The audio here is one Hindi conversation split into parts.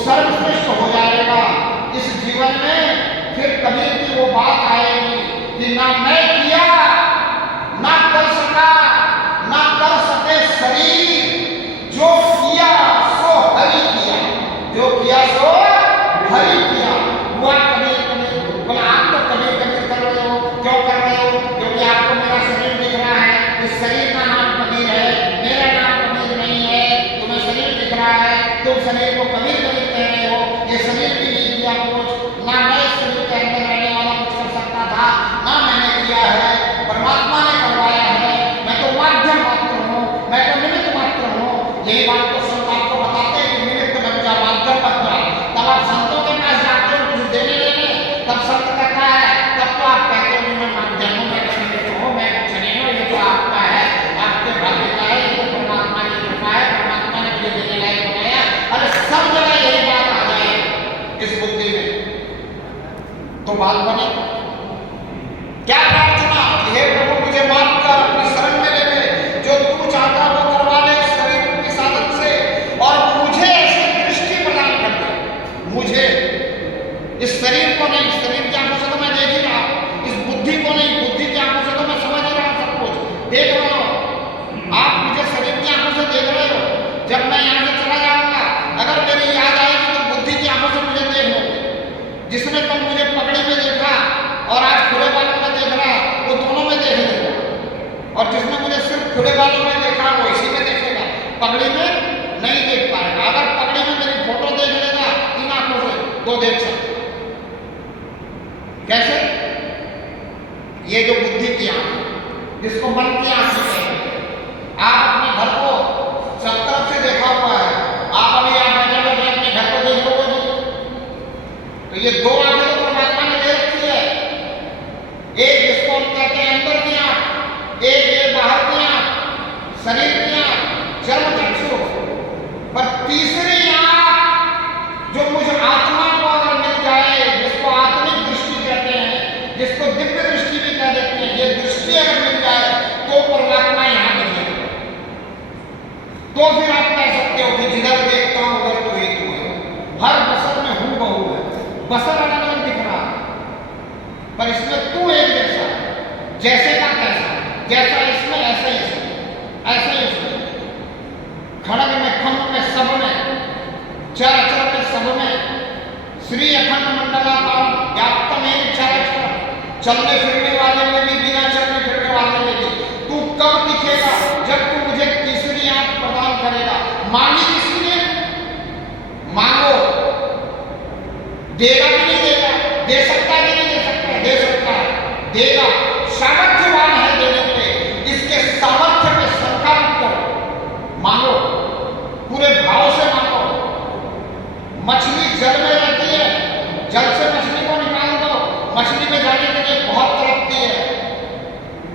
सर्वश्रेष्ठ हो जाएगा। इस जीवन में फिर कभी की वो बात आएगी कि ना मैं किया, ना कर सका, ना कर सके शरीर, जो किया सो हरि किया, जो किया सो हरि किया। हुआ कभी कभी, बोला आप तो कभी कभी कर रहे हो, क्यों कर रहे हो? क्योंकि आपको मेरा शरीर दिख रहा है, इस शरीर का नाम कबीर है, मेरा नाम कबीर नहीं है। तुम्हें शरीर दिख रहा है, तुम शरीर को कबीर कबीर कह रहे हो। ये शरीर भी नहीं किया कुछ, ना मैं इस शरीर के अंदर रहने वाला कुछ कर सकता था, ना मैंने किया है, परमात्मा ने करवाया है। मैं तो माध्यम मात्र हूँ, मैं तो निमित्त मात्र हूँ। यही बात तो संत आपको बताते हैं कि निमित्त बन जा, माध्यम बन जा। तब आप संतों के पास जाते हो कुछ देने लेने, तब संत कहता है, तब तो आप कहते हो मैं माध्यम हूँ, मैं निमित्त हूँ, मैं कुछ नहीं हूँ, ये तो आपका है, आपके भाग्य का है, ये तो परमात्मा की कृपा है, परमात्मा ने मुझे देने लायक बनाया। अरे सब जगह यही बात आ जाए इस बुद्धि में तो बात बने। क्या प्रार्थना कि हे प्रभु मुझे माफ कर, अपनी शरण में ले ले, जो तू चाहता वो करवा ले इस शरीर की साधन से, और मुझे ऐसी दृष्टि प्रदान कर दे। मुझे इस शरीर को नहीं, शरीर की आंखों से तो मैं देख ही रहा, इस बुद्धि को नहीं, बुद्धि की आंखों से तो मैं समझ ही रहा, सब कुछ देख रहा हूं। आप मुझे शरीर की आंखों से देख रहे हो, जब मैं यहां से चला जाऊंगा, अगर मेरी याद आएगी तो बुद्धि की आंखों से मुझे देख लो। जिसने तुम मुझे पगड़ी में देखा और आज खुले बालों में देख रहा, वो दोनों में देख लेगा, और जिसने मुझे सिर्फ खुले बालों में देखा वो इसी में देखेगा, पगड़ी में नहीं देख पाएगा। अगर पगड़ी में मेरी फोटो देख लेगा इन आंखों से तो देख सकते। कैसे? ये जो बुद्धि की आंख, जिसको मन की आंख कहते हैं। आप अपने घर को सब तरफ से देखा हुआ है, आप अभी यहाँ बैठे बैठे अपने घर को देख लोगे तो ये दो आंखें तो परमात्मा ने दे रखी है। एक जिसको हम कहते हैं अंदर की आंख, एक ये बाहर की आंख, शरीर की आंख, जन्म चक्षु। पर तीसरी आंख जो मुझे आत्मा को अगर मिल जाए, जिसको आत्मिक दृष्टि कहते हैं, जिसको दिव्य दृष्टि भी कह देते हैं, ये दृष्टि अगर मिल जाए तो परमात्मा यहाँ मिलेगा। तो फिर आप कह सकते हो कि जिधर देखता हूं उधर तो एक हूं है, हर बसर में हूं बहू है, बसर अलग अलग दिख रहा पर इसमें तू एक जैसा है, जैसे का कैसा, जैसा इसमें ऐसा ही इसमें, ऐसा ही इसमें, खड़ग में, खंड में, सब में, चराचर में, सब में, श्री अखंड मंडलाकारं व्याप्तमेन चराचरं, चलने फिरने वाले में भी, बिना चलने फिरने वाले में भी। तू कब दिखेगा? जब तू मुझे तीसरी आंख प्रदान करेगा। मांगी किसने? मांगो, देगा कि नहीं देगा? दे सकता है कि नहीं दे सकता? दे सकता है, देगा, सामर्थ्यवान है देने पे। इसके सामर्थ्य पे शंका मत करो, मांगो, पूरे भाव से मांगो। मछली जल में रहती है, जल से मछली को निकाल दो, मछली में जाने के लिए बहुत तड़पती है।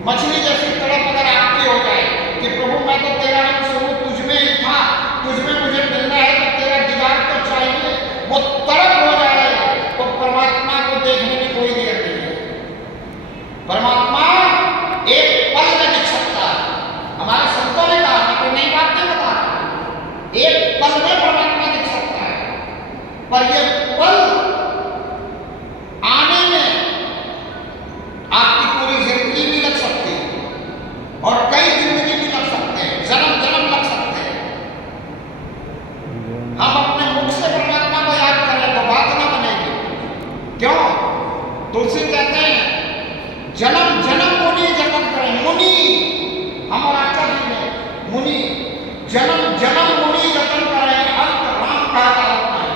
मछली जैसी तड़प अगर आपकी हो जाए कि प्रभु मैं तो तेरा अंश हूं, तुझ में ही था, तुझ में मुझे मिलना है, तो तेरा दीदार तो चाहिए, वो तड़प हो जाए, तो परमात्मा को देखने में कोई देर नहीं है। परमात्मा एक पल में दिख सकता है। हमारे संतों ने कहा, मैं कोई नई बात नहीं बता रहा, एक पल में परमात्मा दिख सकता है। पर यह पल आने में आपकी पूरी जिंदगी भी लग सकती है, और कई जिंदगी भी लग सकते हैं, जन्म जन्म लग सकते हैं। हम अपने मुख से परमात्मा को याद करें तो बात ना बनेगी। क्यों? तुलसी कहते हैं जन्म जन्म मुनि जन्म करें, मुनि हम और आपका भी है, मुनि जन्म जन्म मुनि जन्म करें, अंत राम का होता है।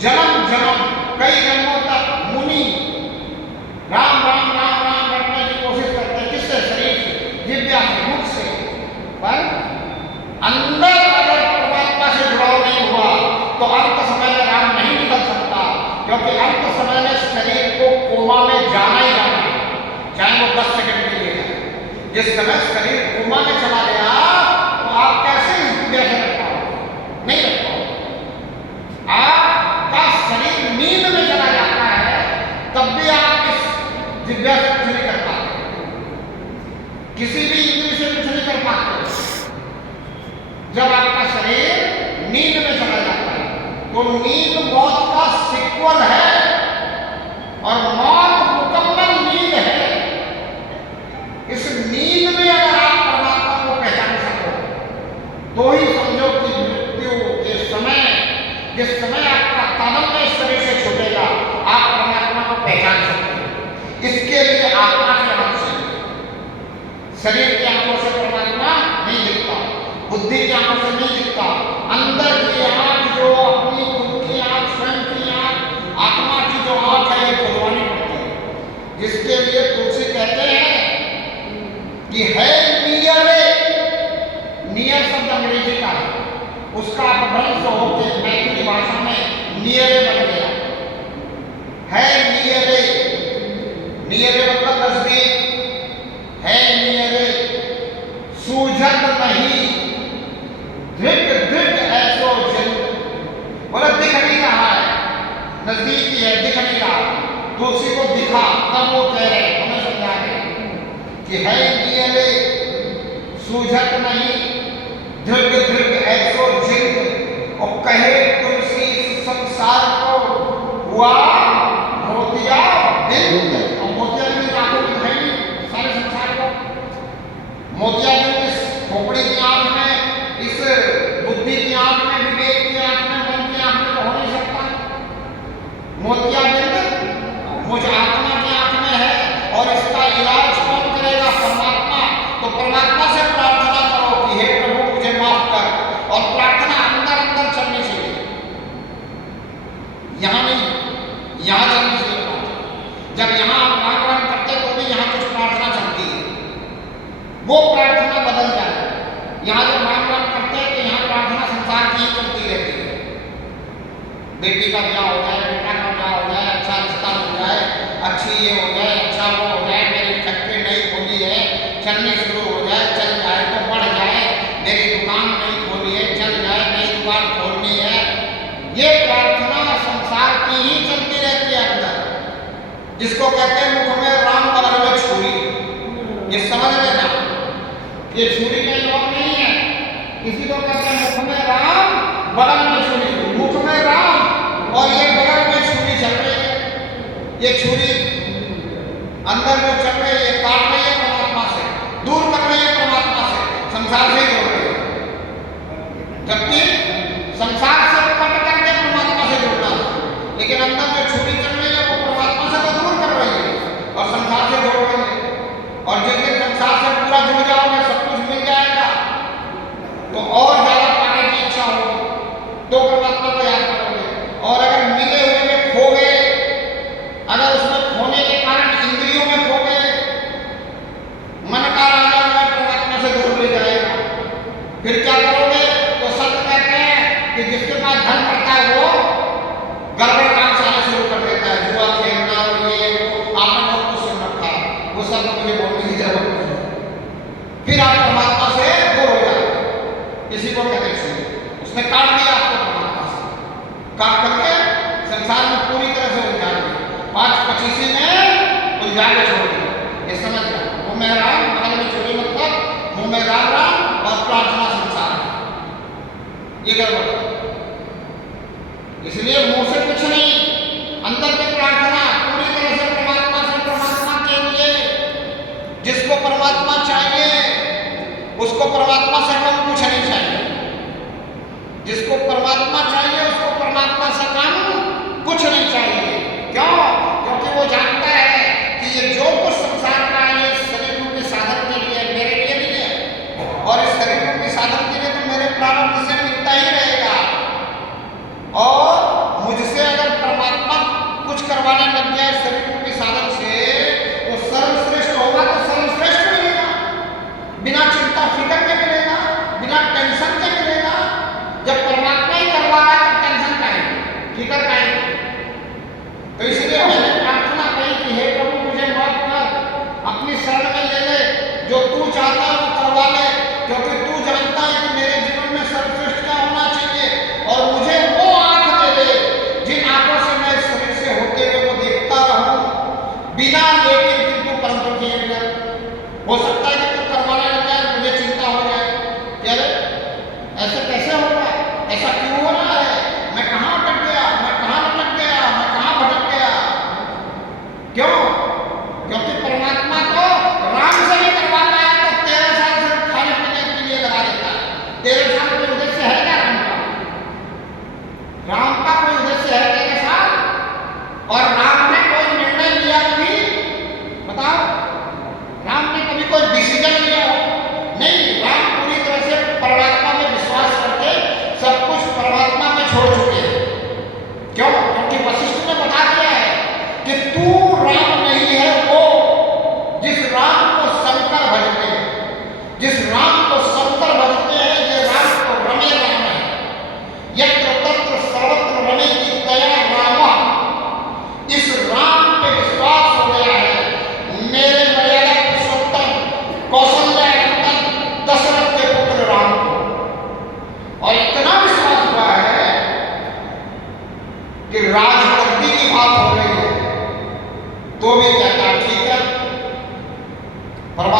जन्म जन्म कई जन्मों तक मुनि राम राम राम राम रटने की कोशिश करते हैं। किससे? शरीर से, दिव्या से, मुख से। पर अंदर अगर परमात्मा से जुड़ाव नहीं हुआ तो अंत समय में राम नहीं निकल सकता, क्योंकि अंत समय में शरीर को कोमा में जाना ही जाना है, चाहे वो 10 सेकंड के लिए है। जिस समय शरीर कोमा में चला गया तो आप कैसे इस दिव्या से रख पाओ? नहीं रख पाओ। आपका शरीर नींद में चला जाता है, तब भी आप इस दिव्या से कुछ नहीं कर पाते, किसी भी इंद्रिय से कुछ नहीं कर पाते। जब आपका शरीर नींद में चला जाता है तो नींद मौत का सिक्वल है और मौत मुकम्मल नींद है। इस नींद में अगर आप परमात्मा को पहचान सको तो ही समझो कि मृत्यु के समय, जिस समय आपका तन में शरीर से छूटेगा, आप परमात्मा को पहचान सकते हैं। इसके लिए आत्मा की आंख चाहिए। शरीर की आंखों से परमात्मा नहीं दिखता, बुद्धि की आंखों से नहीं दिखता। अंदर की आंख, जो अपनी खुद की आंख, स्वयं की आंख, आत्मा की जो आंख है, ये खुलवानी पड़ती है। जिसके लिए तुलसी कहते हैं कि है नियरे, नियर शब्द अंग्रेजी का है, उसका अपभ्रंश होकर मैथिली भाषा में नियरे बन गया है। नियरे, नियरे मतलब नजदीक है। नियरे सूझत नहीं, धृग धृग ऐसो जन, बोला दिख नहीं रहा है, नजदीक ही है, दिख नहीं रहा। तुलसी को दिखा तब वो कह रहे, हमें समझा रहे कि है नियरे सूझत नहीं, धृग धृग ऐसो जिंद, और कहे तुलसी संसार को हुआ मोतिया बिंद। और मोतिया बिंद आंखों में है नहीं सारे संसार को। मोतिया बिंद इस खोपड़ी की आंख में, इस बुद्धि की आंख में, विवेक की आंख में, मन की आंख में तो हो नहीं सकता। मोतिया बिंद मुझ आत्मा की आंख में है, और इसका इलाज कौन करेगा? परमात्मा। तो परमात्मा से प्रार्थना करो कि हे प्रभु मुझे माफ कर, और प्रार्थना अंदर अंदर चलनी चाहिए, यहाँ नहीं, यहाँ चलनी चाहिए। जब यहाँ आप राम राम करते तो भी यहाँ कुछ प्रार्थना चलती है, वो प्रार्थना बदल जाए। यहाँ जब राम राम करते हैं तो यहाँ प्रार्थना संसार की ही चलती रहती है। बेटी का ब्याह हो जाए, बेटा का ब्याह हो जाए, अच्छा रिश्ता हो जाए, अच्छी ये हो जाए, अच्छा वो हो जाए, मेरी फैक्ट्री नई खोली है, चलनी शुरू हो जाए, चल जाए तो बढ़ जाए, मेरी दुकान नहीं खोली है, चल जाए, नई दुकान खोलनी है। ये प्रार्थना संसार की ही चलती रहती है अंदर, जिसको कहते हैं मुख में राम बगल में छुरी। ये समझ लेना, ये छुरी कहीं और नहीं है, इसी को कहते हैं मुख में राम बगल में छुरी। मुख में राम और ये बगल में छुरी चल रही है। ये छुरी अंदर जो चल रही है, काट रही है परमात्मा से, दूर कर रही है परमात्मा से, संसार से जोड़ रही है। जबकि संसार से कट करके परमात्मा से जोड़ना है, लेकिन अंदर जो छुरी चल रही है वो परमात्मा से तो दूर कर रही है और संसार से जोड़ रही है। और जिस दिन संसार से पूरा जुड़ जाओगे, सब कुछ मिल जाएगा, तो और ज्यादा पाने की इच्छा होगी तो परमात्मा को याद करोगे। और अगर मिले हुए में खो गए, अगर उसमें खोने के कारण इंद्रियों में खो गए, मन का राजा जो है परमात्मा से दूर ले जाएगा, फिर क्या करोगे? तो संत कहते हैं कि जिसके पास धन पड़ता है वो गड़बड़ काम सारा शुरू कर देता है, जुआ खेलना और ये वो, आपने बहुत कुछ सुन रखा है, वो सब मुझे बोलने की जरूरत नहीं है। फिर आप परमात्मा से दूर हो जाते, इसी को कहते हैं उसने काट दिया आपको परमात्मा से, काट करके संसार में पूरी तरह से उलझा दिया, 5-25 में उलझा के छोड़ दिया। ये समझ गया? मुंह में राम बगल में छुरी, मतलब मुंह में राम राम और प्रार्थना संसार, ये गड़बड़। इसलिए मुंह से कुछ नहीं, अंदर की प्रार्थना पूरी तरह से परमात्मा से, परमात्मा के लिए। जिसको परमात्मा चाहिए उसको परमात्मा से कम कुछ नहीं चाहिए, जिसको परमात्मा चाहिए उसको परमात्मा से कम कुछ नहीं चाहिए। क्यों? क्योंकि वो जानता है कि ये जो कुछ संसार का है, ये शरीर रूपी साधन के लिए, मेरे लिए नहीं है, और इस शरीर रूपी साधन के लिए तो मेरे प्रारब्ध से मिलता ही रहेगा। और मुझसे अगर परमात्मा कुछ करवाने लग जाए शरीर रूपी साधन से, तो सर्वश्रेष्ठ होगा तो सर्वश्रेष्ठ मिलेगा, बिना चिंता फिक्र के मिलेगा, बिना टेंशन के मिलेगा। जब परमात्मा ही करवा रहा है तो टेंशन काहे, फिक्र काहे? तो इसलिए मैंने प्रार्थना कही कि हे प्रभु मुझे माफ कर, अपनी शरण में ले ले, जो तू चाहता है वो करवा ले, क्योंकि तू जानता है कि मेरे जीवन में सर्वश्रेष्ठ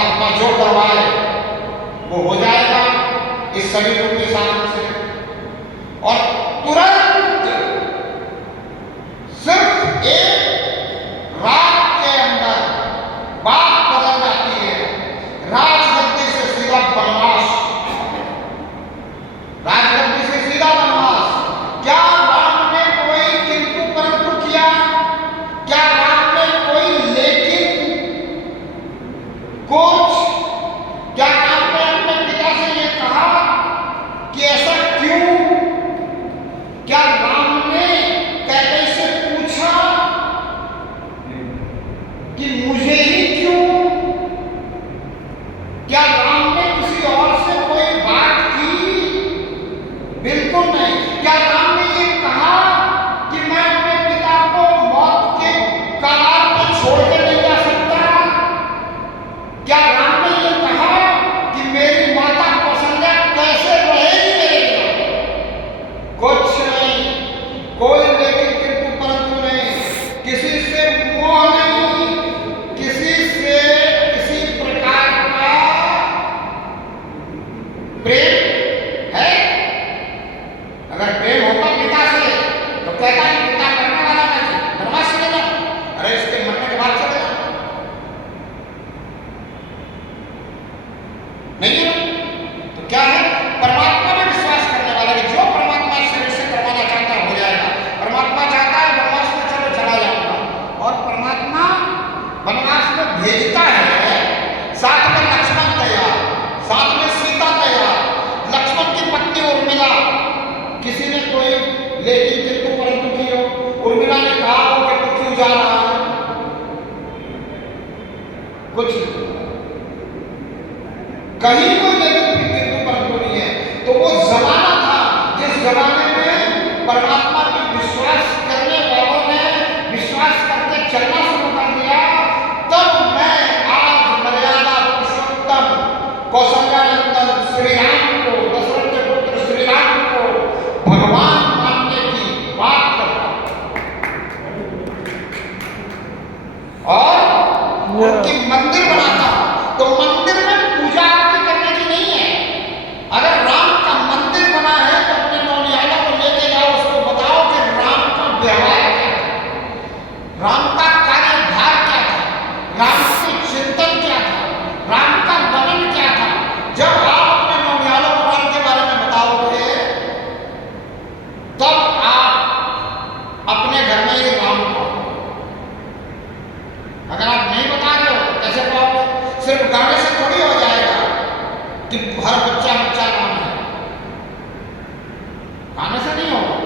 परमात्मा जो करवाए वो हो जाएगा इस शरीर रूपी साधन से। और तुरंत सिर्फ एक रात के अंदर बात बदल जाती है। राजगद्दी से सीधा बनवास, राजगद्दी से सीधा बनवास। क्या राम ने कोई किंतु परंतु किया? क्या राम ने कोई लेकिन कुछ? क्या राम ने अपने पिता से ये कहा कि ऐसा क्यों? क्या राम ने कैकेयी से पूछा कि मुझे ही क्यों? क्या राम ने किसी और से कोई बात की? बिल्कुल नहीं। क्या राम ने ये कहा कि मैं अपने पिता को मौत के कगार पर छोड़ के नहीं जा सकता? क्या राम ने ये कहा कि मेरी माता कौशल्या कैसे रहेगी मेरे बिना? कुछ नहीं, कोई लेकिन किंतु परंतु नहीं, किसी से मोह नहीं, किसी से किसी प्रकार का प्रेम है। अगर प्रेम होता पिता से तो कहता है पिता करने वाला नहीं, बनवास चले जाओ, अरे इसके मरने के बाद चले जाओ। नहीं है तो क्या है? परमात्मा में विश्वास करने वाला कि जो परमात्मा इस शरीर से करवाना चाहता है हो जाएगा। परमात्मा चाहता है वनवास में चलो चला जाऊंगा, और परमात्मा वनवास में भेजता है। साथ में लक्ष्मण तैयार, साथ में सीता तैयार, लक्ष्मण की पत्नी उर्मिला। किसी ने कोई लेकिन किंतु परंतु की हो? उर्मिला ने कहा हो कि तू क्यों जा रहा है? कुछ नहीं। कहीं कोई लेकिन किंतु परंतु नहीं है। तो वो जमाना था जिस जमाने में परमात्मा पे विश्वास करने वालों ने विश्वास करके चलना शुरू कर दिया। तब मैं आज मर्यादा पुरुषोत्तम कौशल्यानंदन श्री राम को, दशरथ के पुत्र श्री राम को भगवान मानने की बात करता और उनकी मंदिर बनाता। तो मंदिर में पूजा आरती करने की नहीं है। अगर राम का मंदिर बना है तो अपने नौनियालों को लेके जाओ, उसको बताओ कि राम का व्यवहार क्या था, राम का कार्यभार क्या था, राम के चिंतन क्या था, राम का वर्णन क्या था। जब आप अपने नौनियालों को राम के बारे में बताओगे तब आप अपने घर में ये राम पाओगे। अगर आप नहीं बता रहे हो तो कैसे पाओगे? सिर्फ गाने से थोड़ी हो जाएगा कि हर बच्चा बच्चा राम है। गाने से नहीं होगा,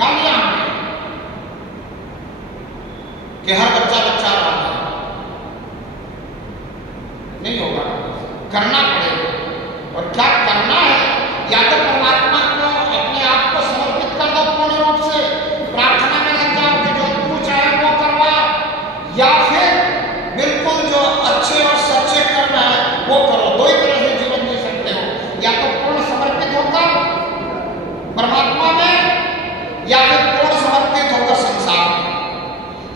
गा दिया हमने कि हर बच्चा बच्चा राम है, नहीं होगा। करना पड़ेगा। और क्या करना है? या तो परमात्मा को अपने आप को समर्पित कर दो पूर्ण रूप से, प्रार्थना में लग जाओ कि जो तू चाहे वो करवा, या फिर बिल्कुल जो अच्छे और सच्चे कर्म है वो करो। दो ही तरह से जीवन जी सकते हो, या तो पूर्ण समर्पित होकर परमात्मा में, या फिर पूर्ण समर्पित होकर संसार में।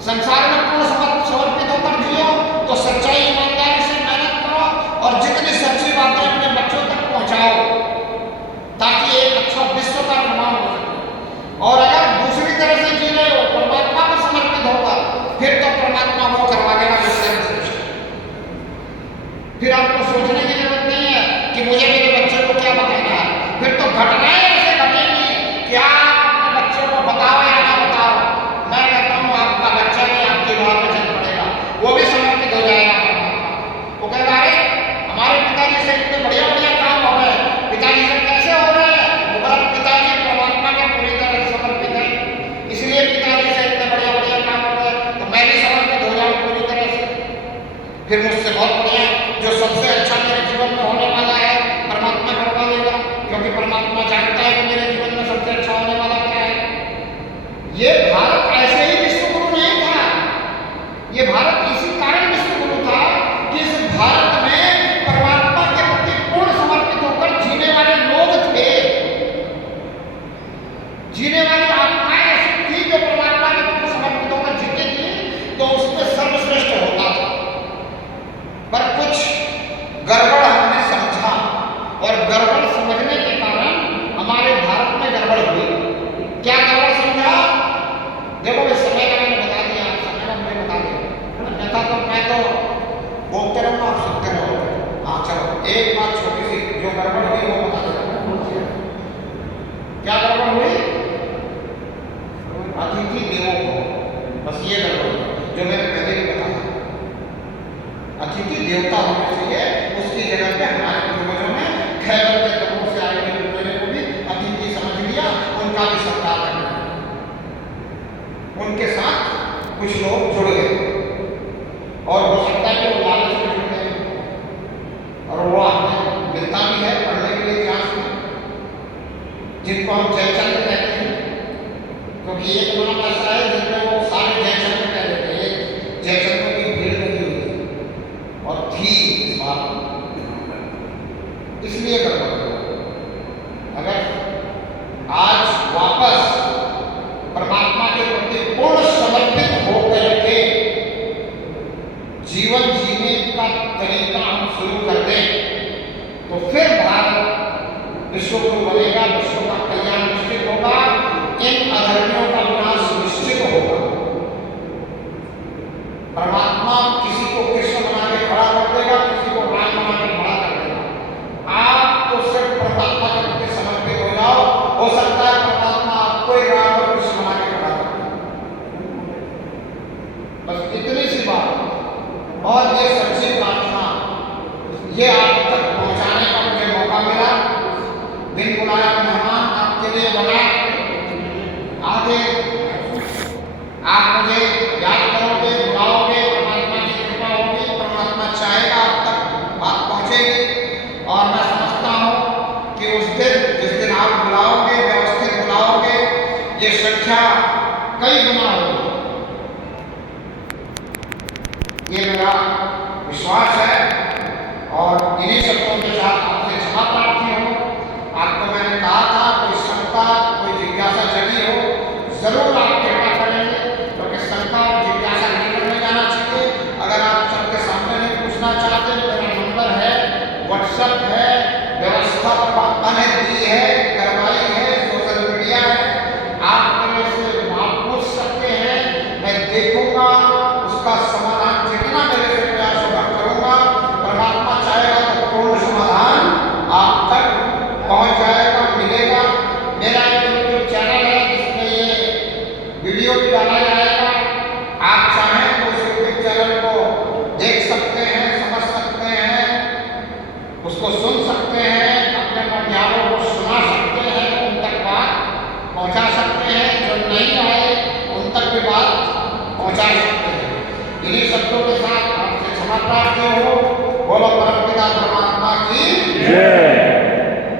संसार में पूर्ण समर्पित होकर जियो तो सच्चाई ईमानदारी से मेहनत करो और जितनी सच्ची बातें अपने बच्चों तक पहुंचाओ ताकि एक अच्छा विश्व का निर्माण हो सके। और अगर दूसरी तरह से जी रहे हो परमात्मा को समर्पित होकर, फिर तो परमात्मा वो करवा देगा जो सर्वश्रेष्ठ है। फिर आपको सोचने की जरूरत नहीं है कि मुझे मेरे बच्चे को क्या बताना है। फिर तो घटनाएं ऐसे घटेंगी कि आप अपने बच्चों को बताओ या ना बताओ, मैं कहता हूँ आपका बच्चा भी आपकी राह पे चल पड़ेगा, वो भी समर्पित हो जाएगा परमात्मा। वो कहेगा अरे हमारे पिताजी से इतने बढ़िया बढ़िया काम हो गए, पिताजी से कैसे हो रहे हैं? वो बोला पिताजी परमात्मा के पूरी तरह समर्पित है, इसलिए पिताजी से इतने बढ़िया बढ़िया काम हो गए, तो मैं भी समर्पित हो जाऊँ पूरी तरह से। फिर मुझसे बहुत बढ़िया जो सबसे अच्छा मेरे जीवन में होने वाला है परमात्मा करवा देगा, क्योंकि परमात्मा जानता है कि मेरे जीवन में सबसे अच्छा होने वाला क्या है। ये भारत ऐसे ही विश्वगुरु नहीं था, ये भारत इसी कारण विश्वगुरु था कि इस भारत में परमात्मा के प्रति पूर्ण समर्पित होकर जीने वाले लोग थे, जीने वाली आत्माएं ऐसी थी जो परमात्मा के प्रति समर्पित होकर जीती थी, तो उसमें सर्वश्रेष्ठ होता था। पर कुछ अतिथि देवो भव। बस ये गड़बड़ जो मैंने पहले भी बताया, अतिथि देवता होने चाहिए। उसकी जगह पे हमारे पूर्वजों ने खैबर के कदमों से आए हुए लोगों को भी अतिथि समझ लिया, उनका भी सत्कार करना, उनके साथ कुछ लोग जुड़ गए और हो सकता है कि वो लालच में जुड़ गए और वो हमें मिलता भी है पढ़ने के लिए इतिहास में, जिनको हम जयचंद कहते हैं, क्योंकि एक नाम ऐसा है जिनमें वो सारे जयचंद कह देते हैं। जयचंदों की भीड़ लगी हुई है और थी इस बात, इसलिए गड़बड़। अगर आज वापस परमात्मा के प्रति पूर्ण समर्पित होकर के जीवन जीने का तरीका हम शुरू कर दें तो फिर भारत विश्व गुरु बनेगा, विश्व का कल्याण निश्चित होगा, इन अधर्मियों का विनाश निश्चित होगा। परमात्मा किसी को कृष्ण बना के खड़ा कर देगा, किसी को राम बना के खड़ा कर देगा। आप तो सिर्फ परमात्मा के प्रति समर्पित हो जाओ, हो सकता है परमात्मा आपको ही राम और कृष्ण बना के खड़ा कर दे। बस इतनी सी बात। और ये सच्ची प्रार्थना ये आप तक पहुंचाने का मुझे मौका मिला। बिन बुलाया मेहमान आपके लिए बना। आगे आप मुझे याद करोगे, बुलाओगे, परमात्मा की कृपा होगी, परमात्मा चाहेगा आप तक बात पहुंचेगी। और मैं समझता हूं कि उस दिन जिस दिन आप बुलाओगे, व्यवस्थित बुलाओगे, ये संख्या कई गुना होगी। ये मेरा विश्वास है और इन्हीं शब्दों के साथ आपसे क्षमा प्रार्थी हूँ। आपको मैंने कहा था कोई शंका, कोई जिज्ञासा जगी हो, जरूर आप कृपा करेंगे, क्योंकि शंका और जिज्ञासा नहीं करने जाना चाहिए। अगर आप सबके सामने नहीं पूछना चाहते, मेरा नंबर है, व्हाट्सएप है, व्यवस्था मैंने दी है, करवाई है, सोशल मीडिया है, आप मेरे से आप पूछ सकते हैं, मैं देखूंगा, उसका समाधान जितना मेरे से प्रयास होगा करूंगा। परमात्मा चाहेगा तो पूर्ण समाधान आप तक पहुंच जाएगा, मिलेगा। मेरा यूट्यूब चैनल है जिसमें ये वीडियो भी डाला जाएगा। आप चाहें तो उस यूट्यूब चैनल को देख सकते हैं, समझ सकते हैं, उसको सुन सकते हैं, अपने परिवारों को सुना सकते हैं, उन तक बात पहुंचा सकते हैं। जो नहीं आए उन तक भी बात पहुंचा सकते हैं। इन्हीं शब्दों के साथ आपसे क्षमा प्रार्थी हो। बोलो परमपिता परमात्मा